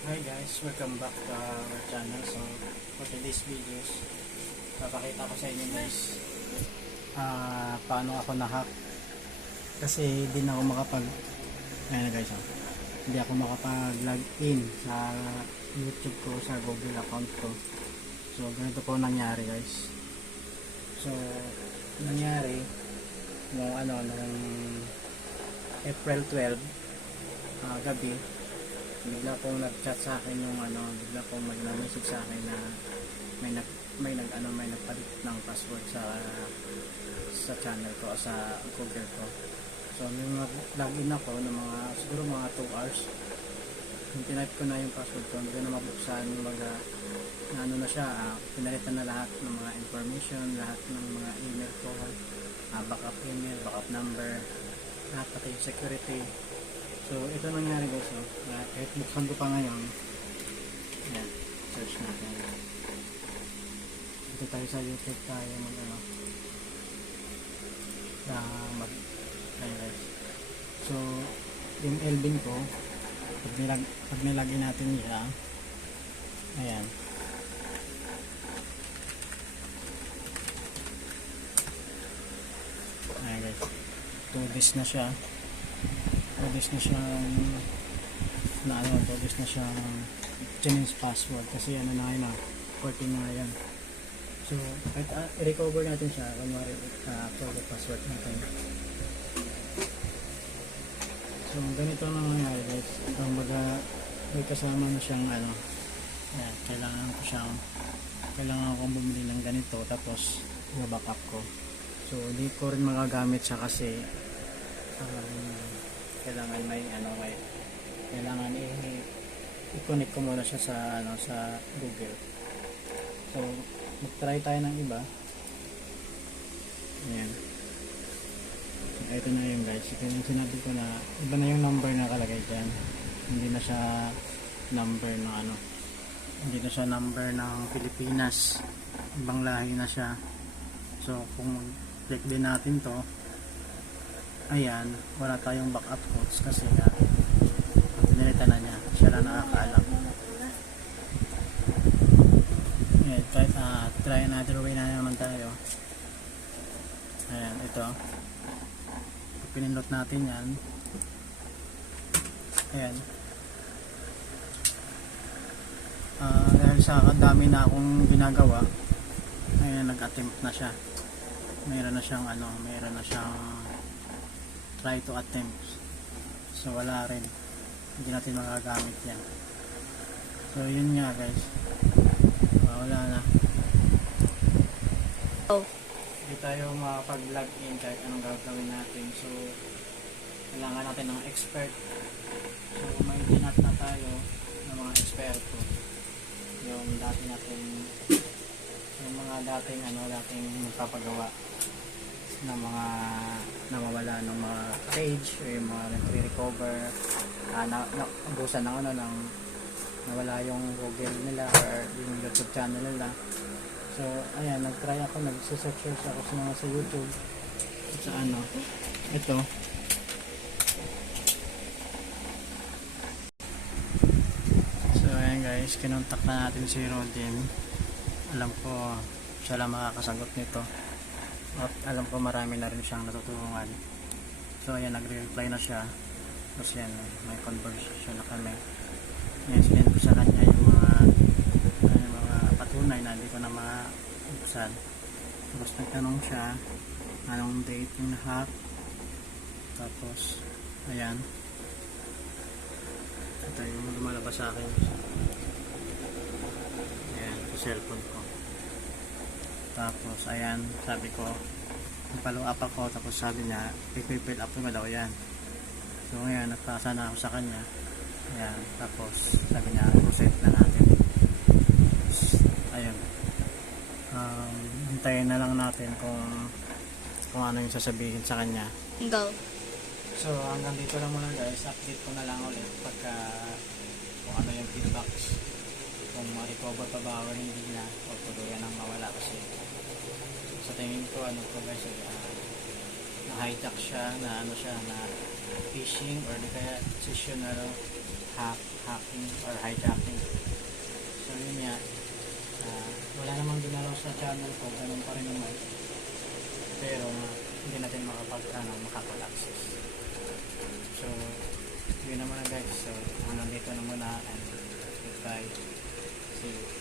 Hi guys, welcome back to our channel. So for today's videos, papakita ko sa inyo guys paano ako na-hack. Kasi hindi na ako ayun na guys, hindi ako makapag-log in sa YouTube ko, sa Google account ko. So ganito po nangyari guys. So nangyari nung nung April 12 gabi, bigla pong nag-chat sa akin yung bigla pong mag-message sa akin na may nagpalit ng password sa channel ko, sa Google ko. So nung login ako ng siguro mga 2 hours, yung tinype ko na yung password ko, hindi na mabuksan, na siya, pinalitan na lahat ng mga information, lahat ng mga email ko, backup email, backup number, lahat pati yung security. So ito nangyari guys, kahit buksan ko pa ngayon, yan, search natin. Dito tayo sa YouTube, tayo ayan guys. So yung Elvin ko, pag nilagay natin siya, ayan, ayan guys, 2 days na siya. 2 days na siyang change password kasi na yun 14 na yan. So kahit i-recover natin siya, kunwari forget password natin. So ganito na nangyari guys. Kumbaga may kasama na siyang ayan, kailangan kong bumili ng ganito tapos i-backup ko. So hindi ko rin magagamit siya kasi kailangan kailangan i-connect ko muna siya sa Google. So mag-try tayo ng iba. Ayan. So, ito na yun guys. Ito yung sinabi ko na iba na yung number na kalagay dyan. Hindi na siya number ng hindi na siya number ng Pilipinas. Ibang lahi na siya. So kung click din natin to, ayan, wala tayong backup codes kasi pinilitan na niya, siya lang nakakaalam. Ayan, try another way na naman tayo. Ayan, ito pinindot natin yan, ayan, dahil sa dami na akong ginagawa, ayan, nag-attempt na siya. Mayroon na siyang try to attempt. So wala rin, hindi natin magagamit yan. So yun nga guys, wala na. Hindi tayo makapag-log in kahit anong gagawin natin. So kailangan natin ng expert. So may dinat na tayo ng mga eksperto, yung mga dating magpapagawa ng mga nawawala ng mga page o yung mga nagre-recover, ubusan ng nawala yung Google nila or yung YouTube channel nila. So ayan, nag-try ako, nag-search ako sa YouTube at sa ito. So ayan guys, kinontak na natin si Rodin. Alam ko siya lang makakasagot nito. At alam ko marami na rin siyang natutulungan. So ayan, nagre-reply na siya. Tapos yan, may conversation na kami. Ayan, sinend ko sa kanya yung mga patunay na hindi ko na maibsan. Tapos nagtanong siya anong date yung hack. Tapos ayan, ito yung lumalabas sa akin. Ayan, sa cellphone ko. Tapos ayan, sabi ko follow up ako, tapos sabi niya i-fill up ko daw yan. So ngayon nagpasa na ako sa kanya. Ayan, tapos sabi niya proceed na natin. Ayun, hintayin na lang natin kung ano yung sasabihin sa kanya. Go. So hanggang dito lang muna guys, update ko na lang ulit pagka kung ano yung feedbacks, kung ma-recover pa ba o hindi na, o tuluyan ang mawala. Kasi sa tingin ko guys, na hijack siya, na phishing or di kaya decision hacking or hijacking. So yun nga, wala namang ginalaw sa channel ko, ganun pa rin naman. Pero hindi natin makapag-access. So yun naman na guys. So hanggang dito na muna and goodbye. See you.